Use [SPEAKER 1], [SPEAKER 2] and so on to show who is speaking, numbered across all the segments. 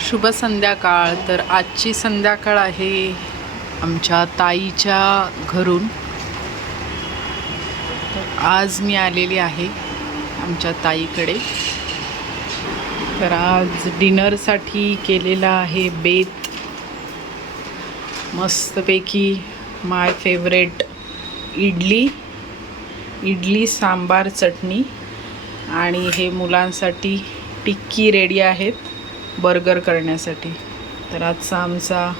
[SPEAKER 1] शुभ संध्याकाळ. तर आजची संध्याकाळ आहे आमच्या ताईच्या घरून. तर आज मी आलेली आहे आमच्या ताईकडे. तर आज डिनरसाठी केलेला आहे बेत. मस्तपैकी माय फेवरेट इडली. इडली सांबार चटणी आणि हे मुलांसाठी टिक्की रेडी आहेत. बर्गर करण्यासाठी. तर आजचा आमचा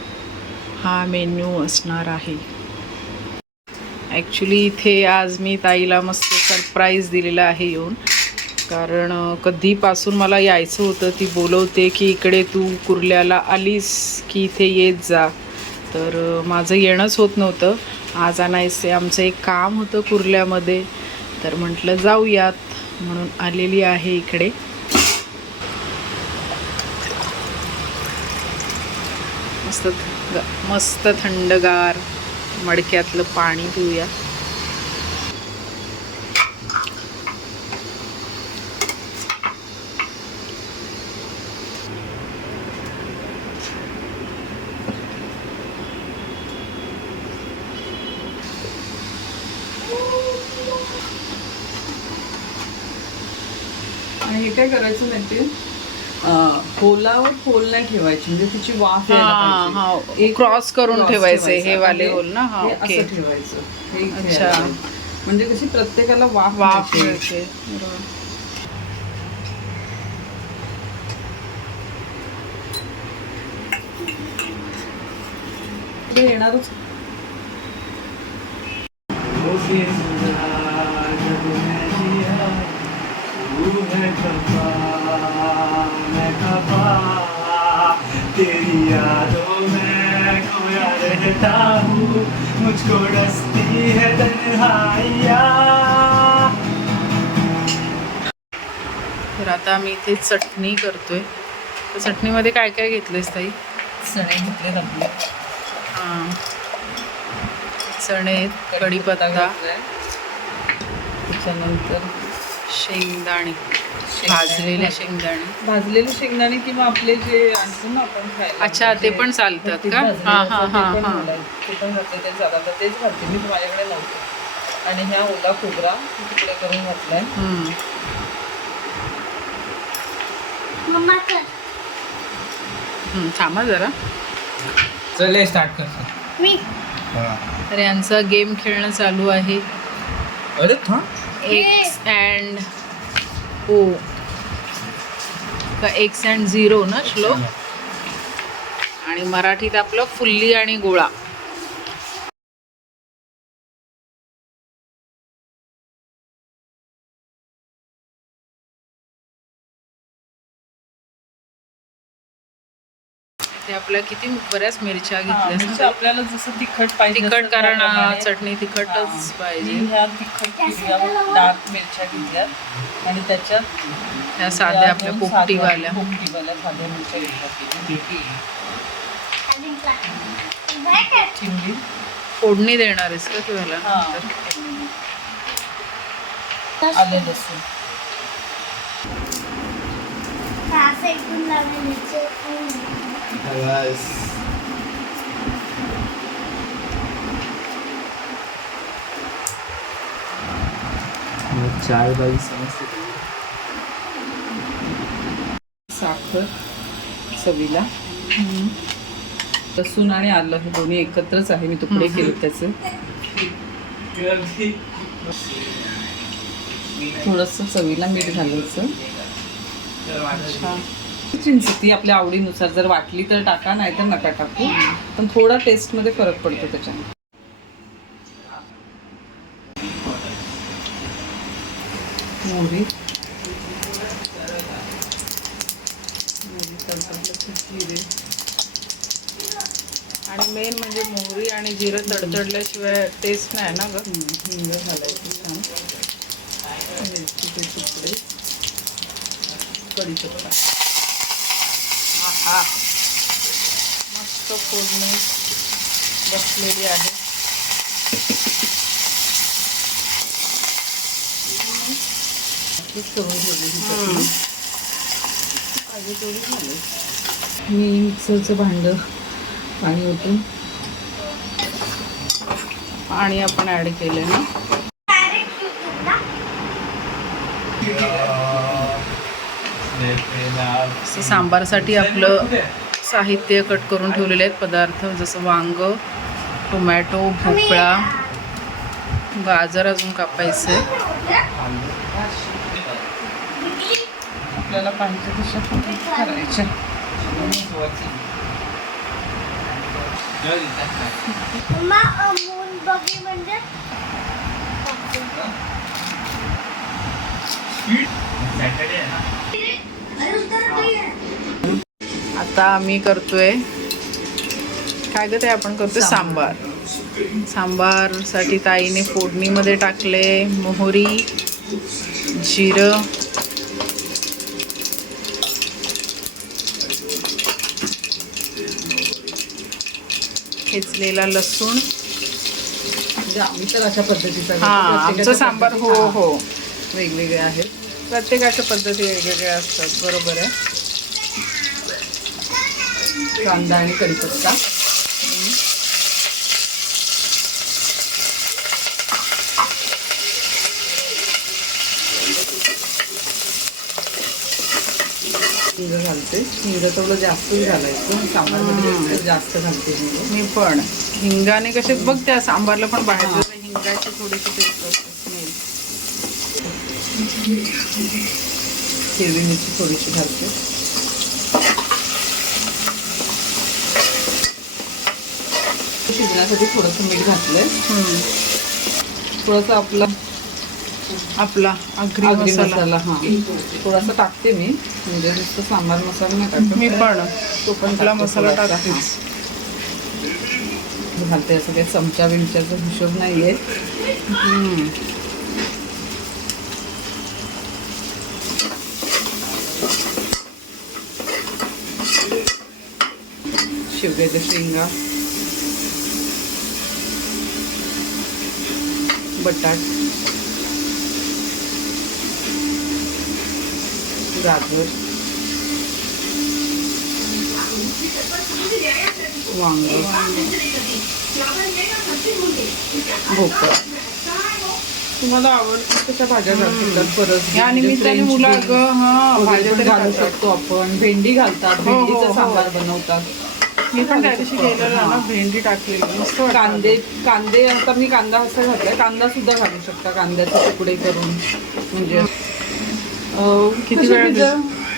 [SPEAKER 1] हा मेन्यू असणार आहे. ॲक्च्युली इथे आज मी ताईला मस्त सरप्राईज दिलेला आहे येऊन. कारण कधीपासून मला यायचं होतं ती बोलवते की इकडे तू कुर्ल्याला आलीस की इथे येत जा. तर माझं येणंच होत नव्हतं. आज आणायचे आमचं एक काम होतं कुर्ल्यामध्ये. तर म्हटलं जाऊयात. म्हणून आलेली आहे इकडे. मस्त थ- मस्त थंडगार मडक्यातलं पाणी पिऊया.
[SPEAKER 2] आणि हे काय करायचं माहिती होलावर होल नाही ठेवायची म्हणजे तिची वाफ यायला
[SPEAKER 1] हा
[SPEAKER 2] पाहिजे.
[SPEAKER 1] हा
[SPEAKER 2] एक
[SPEAKER 1] क्रॉस करून
[SPEAKER 2] cross
[SPEAKER 1] ठेवायचे
[SPEAKER 2] ठेवायचं.
[SPEAKER 1] हे वाले
[SPEAKER 2] हे-
[SPEAKER 1] होल ना हा
[SPEAKER 2] हे
[SPEAKER 1] ओके
[SPEAKER 2] असं ठेवायचं हे इथे
[SPEAKER 1] अच्छा.
[SPEAKER 2] यायला पाहिजे. म्हणजे कशी प्रत्येकाला वाफ
[SPEAKER 1] वाफ
[SPEAKER 2] मिळते.
[SPEAKER 1] मिळते बरोबर.
[SPEAKER 2] पुढे येणारच
[SPEAKER 3] यादों में खोया रहता हूँ मुझको डसती है तन्हाइयाँ
[SPEAKER 1] तर आता आम्ही इथे चटणी करतोय तर चटणीमध्ये काय काय घेतलंयस ताई
[SPEAKER 2] चणे घेतलेत आपले
[SPEAKER 1] हां चणे कढीपत्ता.
[SPEAKER 2] त्याच्यानंतर
[SPEAKER 1] शेंगदाणे. भाजलेले. शेंगदाणे.
[SPEAKER 2] भाजलेले शेंगदाणे किंवा आपले जे आणतो ना आपण खायला.
[SPEAKER 1] अच्छा, ते पण चालतात का? हां, हां, हां, हां.
[SPEAKER 2] ते पण घातले ते चालतात तर तेच घालते मी माझ्याकडे नव्हतं. आणि ह्या ओला खोबरा तिकडे करून घातलाय.
[SPEAKER 1] हम्म. हम्म, थांबा जरा.
[SPEAKER 3] चले स्टार्ट कर.
[SPEAKER 1] तर यांचा गेम खेळणं चालू आहे.
[SPEAKER 3] अरे था
[SPEAKER 1] एक्स अँड ओ का एक्स अँड झिरो ना श्लोक? आणि मराठीत आपलं फुल्ली आणि गोळा. ते आपल्या किती बऱ्याच मिरच्या घेतल्या
[SPEAKER 2] आपल्याला जसं तिखट पाहिजे
[SPEAKER 1] तिखट कारण. चटणी तिखटच
[SPEAKER 2] हा.
[SPEAKER 1] पाहिजे.
[SPEAKER 2] ह्या तिखट डार्क मिरच्या घेतल्यात आणि त्याच्यात
[SPEAKER 1] त्या साध्या आपल्या पोपटीवाल्या
[SPEAKER 2] पोपटीवाल्या साध्या मिरच्या घेतल्यात चिंबी
[SPEAKER 1] फोडणी देणार आहेस का तू ह्याला?
[SPEAKER 2] हा. आले
[SPEAKER 3] चाय बाई समजते
[SPEAKER 2] साखर चवीला लसूण आणि आलं हे दोन्ही एकत्रच आहे. मी तुकडे केले त्याचे. थोडस चवीला मीठ घालायचं. चिंच ती आपल्या आवडीनुसार जर वाटली तर टाका नाहीतर नका टाकू. पण थोडा टेस्टमध्ये फरक पडतो त्याच्याने. मोहरी. जिरे
[SPEAKER 1] आणि मेन म्हणजे मोहरी आणि जिरं तडतडल्याशिवाय टेस्ट नाही ना ग.
[SPEAKER 2] हम्म, हिंग घालायची छान. मिरचीचे तुकडे. कढीपत्ता.
[SPEAKER 1] आहा मस्त फोडणी बसलेली आहे.
[SPEAKER 2] ही. मी मिक्सरचं भांडं पाणी ओतून
[SPEAKER 1] आणि आपण ॲड केलं ना असं सांबारसाठी आपलं साहित्य कट करून ठेवलेले आहेत. पदार्थ जसं वांग टोमॅटो भोपळा गाजर अजून कापायचं आहे.
[SPEAKER 2] आपल्याला पाहिजे तशा
[SPEAKER 4] म्हणजे?
[SPEAKER 1] आता आम्ही करतोय. काय ग ते आपण करतोय? सांबार. सांबारसाठी ताईने फोडणीमध्ये टाकले मोहरी जिरं. खेचलेला लसूण.
[SPEAKER 2] म्हणजे आम्ही तर अशा पद्धतीचा.
[SPEAKER 1] हा आमचं सांबार हो हो.
[SPEAKER 2] हा, वेगवेगळे आहेत.
[SPEAKER 1] प्रत्येकाच्या पद्धती वेगवेगळ्या असतात बरोबर आहे.
[SPEAKER 2] कांदा आणि कढीपत्ता. हिंग घालते. हिंग थोडं जास्तच घालायचं. सांबारमध्ये जास्त घालते
[SPEAKER 1] मी. पण. हिंगाने कसे बघ त्या सांबारला पण बाहेरचं हिंगाची थोडीशी टेस्ट असते.
[SPEAKER 2] हिरवी मिरची थोडीशी घालते शिजण्यासाठी थोडंसं मीठ घातलंय. थोडंसं आपला
[SPEAKER 1] आपला आगरी मसाला
[SPEAKER 2] हा थोडासा टाकते मी म्हणजे नुसतं सांबार मसाला नाही टाकत
[SPEAKER 1] मी पण
[SPEAKER 2] तो पण
[SPEAKER 1] आपला
[SPEAKER 2] टाकते
[SPEAKER 1] मसाला
[SPEAKER 2] हा. घालते असं काही चमचा बिमच्याचा हिशोब नाहीये
[SPEAKER 1] हम्म.
[SPEAKER 2] शेवग्याच्या शेंगा बटाट गाजर वांग भोपळा तुम्हाला आवडतं तशा भाज्या घालतात परत
[SPEAKER 1] या निमित्ताने मुलं अगं हा भाज्या
[SPEAKER 2] घालू. शकतो आपण भेंडी घालतात भेंडीचं. सांबार बनवतात
[SPEAKER 1] मी पण त्या दिवशी केलेलं ना भेंडी टाकलेली. मस्त.
[SPEAKER 2] कांदे कांदे आता मी कांदा असा घातलाय. कांदा सुद्धा घालू शकता कांद्याचे तुकडे करून. म्हणजे
[SPEAKER 1] किती वेळ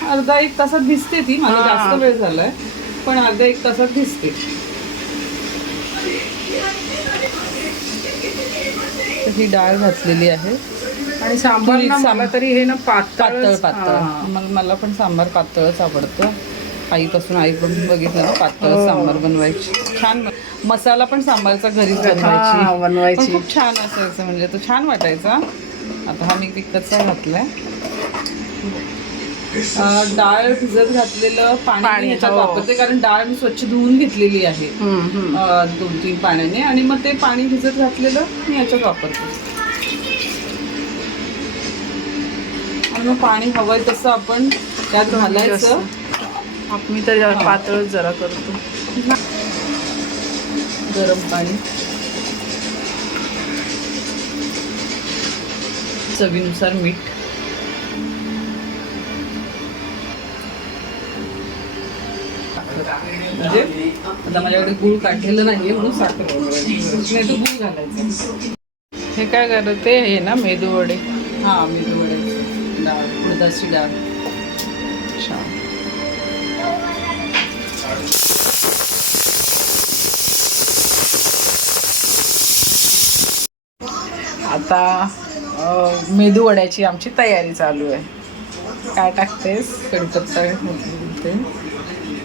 [SPEAKER 2] अर्धा एक तासात भिजते ती. मला. जास्त वेळ झालाय. पण अर्धा एक तासात भिजते. ही डाळ घातलेली आहे.
[SPEAKER 1] आणि सांबार मला तरी हे ना
[SPEAKER 2] पातळ
[SPEAKER 1] पातळ.
[SPEAKER 2] पातळ मग मला पण सांबार पातळच आवडतं. आईपासून आईकडून बघितलं ना पातळ
[SPEAKER 1] हो.
[SPEAKER 2] सांबार बनवायची. छान मसाला पण सांबारचा घरीच बनवायची.
[SPEAKER 1] बनवायची.
[SPEAKER 2] खूप छान असायचं म्हणजे तो छान वाटायचा. आता हा मी विकतचा घातलाय. डाळ भिजत घातलेलं पाणी ह्याच्यात
[SPEAKER 1] हो.
[SPEAKER 2] वापरते कारण डाळ मी स्वच्छ धुवून घेतलेली आहे. दोन तीन पाण्याने. आणि मग ते पाणी भिजत घातलेलं मी याच्यात वापरते. आणि मग पाणी हवंय तसं आपण त्यात घालायचं.
[SPEAKER 1] मी तर
[SPEAKER 2] हा.
[SPEAKER 1] पातळच जरा करतो.
[SPEAKER 2] गरम पाणी. चवीनुसार मीठ. म्हणजे आता माझ्याकडे गुळ काढलेलं नाहीये म्हणून साखर नाही तर गुळ घालायचं.
[SPEAKER 1] हे काय करत हे ना मेदू वडे.
[SPEAKER 2] हा मीठ वडायचं डाळ उडदाची डाळ.
[SPEAKER 1] छान. आता मेदू वड्याची आमची तयारी चालू आहे. काय टाकतेस?
[SPEAKER 2] कढीपत्ता घातले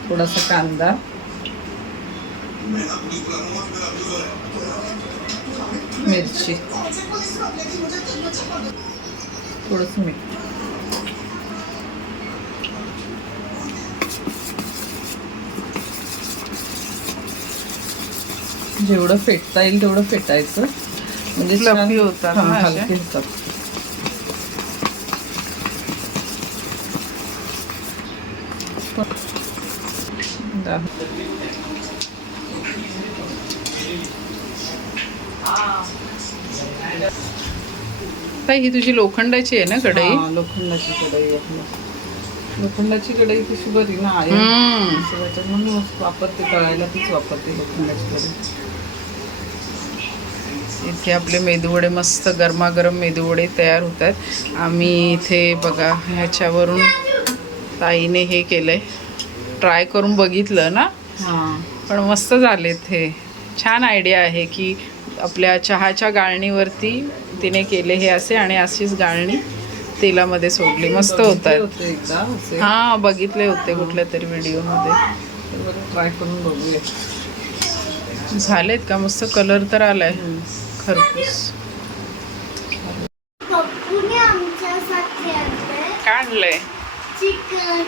[SPEAKER 2] थोडासा कांदा. मिरची. थोडस मीठ. जेवढं फेटता येईल तेवढं फेटायचं. म्हणजे
[SPEAKER 1] होतात?
[SPEAKER 2] हलके होतात.
[SPEAKER 1] ताई ही तुझी लोखंडाची आहे ना कढई?
[SPEAKER 2] लोखंडाची कढई आहे. लोखंडाची कढई कशी बरी ना आहे. म्हणून वापरते तळायला तीच वापरते लोखंडाची कढई.
[SPEAKER 1] इथे आपले मेदूवडे मस्त गरमागरम मेदूवडे तयार होत आहेत आम्ही इथे बघा ह्याच्यावरून ताईने हे केलंय. ट्राय करून बघितलं ना?
[SPEAKER 2] हा.
[SPEAKER 1] पण मस्त झालेत हे. छान आयडिया आहे की आपल्या चहाच्या गाळणीवरती तिने केले हे असे आणि अशीच गाळणी तेलामध्ये सोडली. मस्त होत आहेत हा बघितले होते कुठल्या तरी व्हिडिओमध्ये.
[SPEAKER 2] ट्राय करून बघूया.
[SPEAKER 1] झालेत का? मस्त कलर तर आलाय. खरपूस
[SPEAKER 4] आणलंय? चिकन.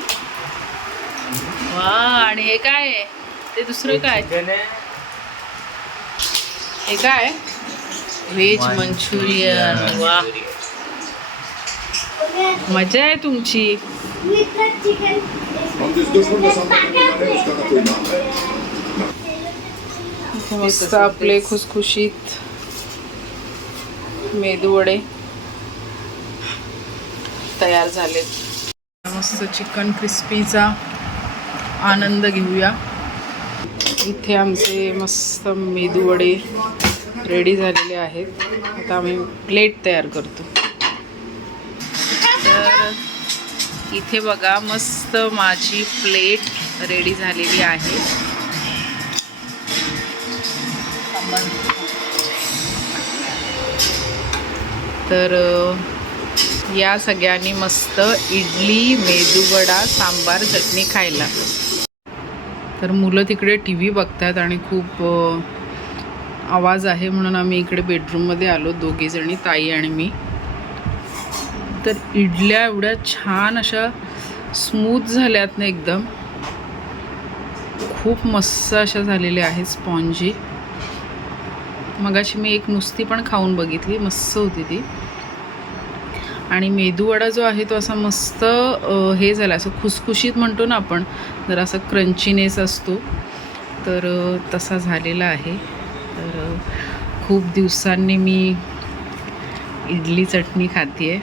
[SPEAKER 1] वा आणि हे काय? आहे? ते दुसरं काय? हे काय? व्हेज मंचुरियन वा मजा आहे तुमची. आपले खुसखुशीत. मेदूवडे तयार झालेत मस्त चिकन क्रिस्पीचा आनंद घेऊया. इथे आमचे मस्त मेदूवडे रेडी झालेले आहेत. आता आम्ही प्लेट तयार करतो. तर इथे बघा मस्त माझी प्लेट रेडी झालेली आहे. तर या सगळ्यांनी मस्त इडली मेदूवडा सांबार चटणी खायला. तर मुलं तिकडे टी व्ही बघतात आणि खूप आवाज आहे म्हणून आम्ही इकडे बेडरूममध्ये आलो दोघीजणी ताई आणि मी. तर इडल्या एवढ्या छान अशा स्मूथ झाल्यात ना एकदम. खूप मस्त अशा झालेल्या आहेत स्पॉन्जी. मगाशी मी एक नुसती पण खाऊन बघितली मस्त होती ती. आणि मेदूवडा जो आहे तो असा मस्त हे झाला असं खुसखुशीत म्हणतो ना आपण जर असं क्रंचीनेस असतो. तर तसा झालेला आहे. तर खूप दिवसांनी मी इडली चटणी खाते आहे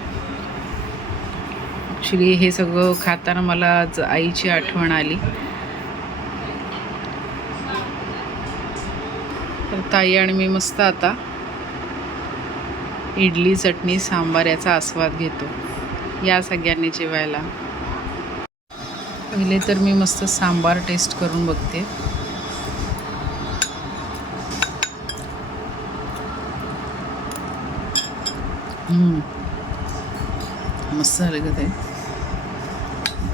[SPEAKER 1] ॲक्च्युली हे सगळं खाताना मला आज आईची आठवण आली. ताई आणि मी मस्त आता इडली चटणी सांबार याचा आस्वाद घेतो. या सगळ्यांनी जेवायला. पहिले तर मी मस्त सांबार टेस्ट करून बघते. मस्त झालं ग ते.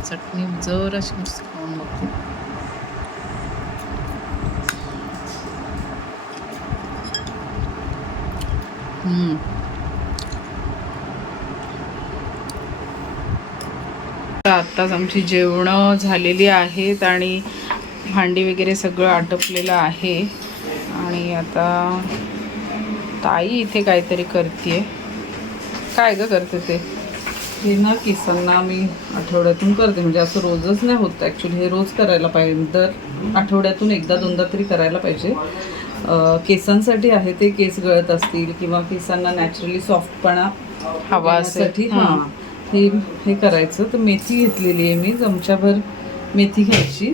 [SPEAKER 1] चटणी जर अशी मस्त खाऊन बघते. तर आत्ताच आमची जेवणं झालेली आहेत आणि भांडी वगैरे सगळं आटपलेलं आहे. आणि आता ताई इथे काहीतरी करते काय ग करते ते?
[SPEAKER 2] हे ना केसांना मी आठवड्यातून करते. म्हणजे असं रोजच नाही होत ॲक्च्युली हे रोज करायला पाहिजे. दर आठवड्यातून एकदा दोनदा तरी करायला पाहिजे. केसांसाठी आहे ते केस गळत असतील किंवा केसांना नॅचरली सॉफ्टपणा
[SPEAKER 1] हवा असेल.
[SPEAKER 2] हां. हे. हे करायचं. तर मेथी घेतलेली आहे मी. चमच्याभर मेथी घ्यायची.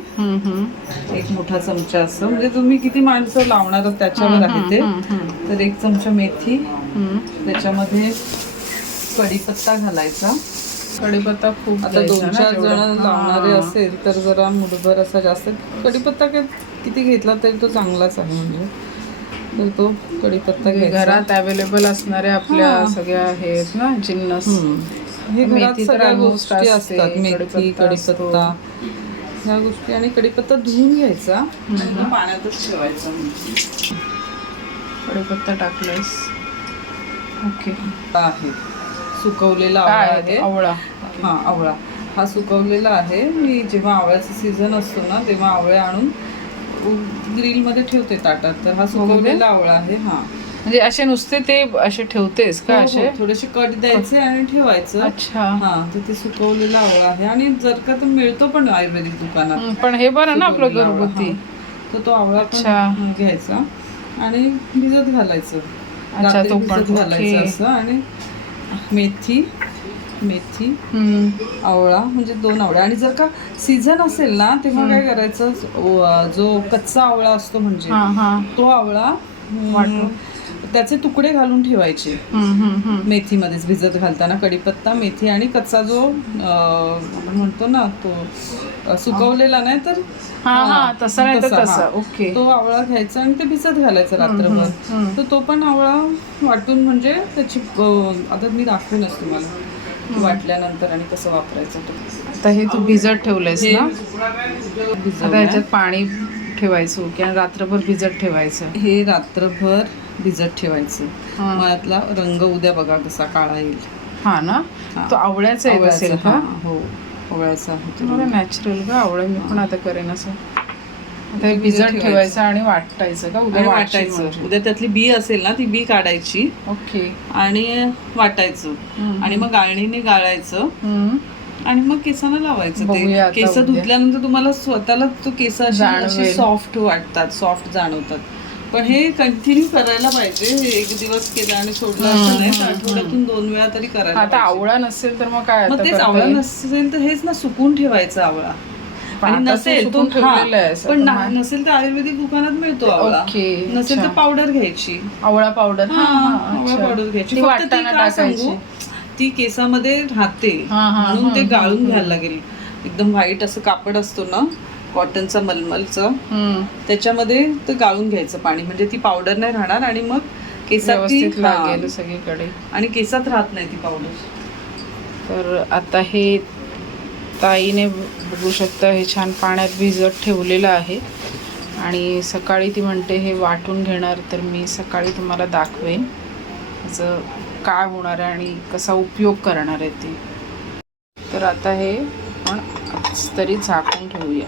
[SPEAKER 2] एक मोठा चमचा असं. म्हणजे तुम्ही किती माणसं लावणार त्याच्यावर आहे ते. तर एक चमचा मेथी. त्याच्यामध्ये कढीपत्ता घालायचा.
[SPEAKER 1] कढीपत्ता खूप
[SPEAKER 2] आता दोन चार. जण लावणारे. असेल तर जरा मुठभर असा जास्त. कढीपत्ता काय किती घेतला तरी तो चांगलाच आहे म्हणजे. तर तो कढीपत्ता
[SPEAKER 1] म्हणजे घरात अवेलेबल असणाऱ्या आपल्या. सगळ्या हे ना जिन्नस.
[SPEAKER 2] हे घरात सगळ्या गोष्टी
[SPEAKER 1] असते,
[SPEAKER 2] असतात मेथी.
[SPEAKER 1] कढीपत्ता
[SPEAKER 2] ह्या गोष्टी आणि कढीपत्ता धुवून घ्यायचा. पाण्यातच ठेवायचा
[SPEAKER 1] कढीपत्ता टाकलायस. ओके.
[SPEAKER 2] आहे. सुकवलेला आहे?
[SPEAKER 1] आवळा.
[SPEAKER 2] हा आवळा. हा सुकवलेला आहे. मी जेव्हा आवळ्याचा सीझन असतो ना तेव्हा आवळे आणून ग्रिलमध्ये ठेवते ताटात तर हा सुकवलेला आवळा आहे हा.
[SPEAKER 1] म्हणजे असे नुसते ते असे ठेवतेस का
[SPEAKER 2] हो, हो,
[SPEAKER 1] असे?
[SPEAKER 2] थोडेसे कट द्यायचे आणि ठेवायचं.
[SPEAKER 1] अच्छा.
[SPEAKER 2] हा तर ते सुकवलेला आवळा आहे. आणि जर का तो मिळतो पण आयुर्वेदिक दुकानात.
[SPEAKER 1] हं, पण हे बरं ना आपलं घरगुती.
[SPEAKER 2] हा. तर तो आवळा
[SPEAKER 1] अच्छा.
[SPEAKER 2] हा, घ्यायचा. आणि भिजत घालायचं.
[SPEAKER 1] अच्छा, तो पण,
[SPEAKER 2] घालायचं. असं. आणि मेथी. मेथी. आवळा म्हणजे दोन आवळा आणि जर का सीझन असेल ना तेव्हा काय करायचं? जो कच्चा आवळा असतो म्हणजे तो आवळा त्याचे तुकडे घालून ठेवायचे. मेथीमध्येच भिजत घालताना कढीपत्ता मेथी आणि कच्चा जो म्हणतो ना तो सुकवलेला नाही तर
[SPEAKER 1] हा हा तसा
[SPEAKER 2] तसा, हा.
[SPEAKER 1] ओके.
[SPEAKER 2] तो आवळा घ्यायचा आणि ते भिजत घालायचं रात्रभर. तर तो पण आवळा वाटून म्हणजे त्याची आता मी दाखवूनच तुम्हाला. वाटल्यानंतर आणि कसं वापरायचं ते?
[SPEAKER 1] आता हे तू भिजत ठेवलंयस ना? आता. ह्याच्यात पाणी ठेवायचं की आणि रात्रभर भिजत ठेवायचं.
[SPEAKER 2] हे रात्रभर भिजत ठेवायचं.
[SPEAKER 1] हा.
[SPEAKER 2] मग यातला रंग उद्या बघा कसा काळा येईल.
[SPEAKER 1] हा ना?
[SPEAKER 2] हा.
[SPEAKER 1] तो आवळ्याचा येत
[SPEAKER 2] आवळ्याचा,
[SPEAKER 1] असेल का?
[SPEAKER 2] हा, हो आवळ्याचा आहे तो.
[SPEAKER 1] नॅचरल का आवळं मी पण आता करेन असं.
[SPEAKER 2] भिजत ठेवायचं.
[SPEAKER 1] आणि वाटायचं का उद्या
[SPEAKER 2] आणि वाटायचं
[SPEAKER 1] म्हणजे.
[SPEAKER 2] उद्या त्यातली बी असेल ना ती बी काढायची
[SPEAKER 1] ओके
[SPEAKER 2] आणि वाटायचं. आणि मग गाळणीने गाळायचं. आणि मग केसांना लावायचं
[SPEAKER 1] बघूया
[SPEAKER 2] ते
[SPEAKER 1] आता
[SPEAKER 2] केस
[SPEAKER 1] उद्या.
[SPEAKER 2] धुतल्यानंतर तुम्हाला स्वतःला तो केस असे
[SPEAKER 1] जाणवेल.
[SPEAKER 2] सॉफ्ट वाटतात सॉफ्ट जाणवतात पण हे कंटिन्यू करायला पाहिजे हे एक दिवस केलं आणि सोडलं असं नाही तर आठवड्यातून दोन वेळा तरी करायला
[SPEAKER 1] आता
[SPEAKER 2] पाहिजे.
[SPEAKER 1] आवळा नसेल तर मग काय
[SPEAKER 2] मग
[SPEAKER 1] आता
[SPEAKER 2] तेच
[SPEAKER 1] करता
[SPEAKER 2] आवळा
[SPEAKER 1] येईल?
[SPEAKER 2] नसेल तर हेच ना सुकून ठेवायचं आवळा आणि नसेल तो पण. नसेल तर आयुर्वेदिक दुकानात मिळतो आवळा. नसेल तर. पावडर घ्यायची.
[SPEAKER 1] आवळा पावडर हा,
[SPEAKER 2] हा,
[SPEAKER 1] हा,
[SPEAKER 2] आवळा. पावडर घ्यायची.
[SPEAKER 1] ती
[SPEAKER 2] फक्त ती
[SPEAKER 1] वाटताना
[SPEAKER 2] काय सांगू? ती केसामध्ये राहते. म्हणून ते गाळून घ्यायला लागेल. एकदम व्हाईट असं कापड असतो ना कॉटनचा मलमलचं. त्याच्यामध्ये ते गाळून घ्यायचं पाणी. म्हणजे ती पावडर नाही राहणार आणि मग केसात ती
[SPEAKER 1] व्यवस्थित लागेल सगळीकडे.
[SPEAKER 2] आणि केसात राहत नाही ती पावडर.
[SPEAKER 1] तर आता हे ताईने बघू शकता हे छान पाण्यात भिजत ठेवलेलं आहे. आणि सकाळी ती म्हणते हे वाटून घेणार तर मी सकाळी तुम्हाला दाखवेन. त्याचं काय होणार आहे आणि कसा उपयोग करणार आहे ती? तर आता हे आपण तरी झाकून ठेवूया.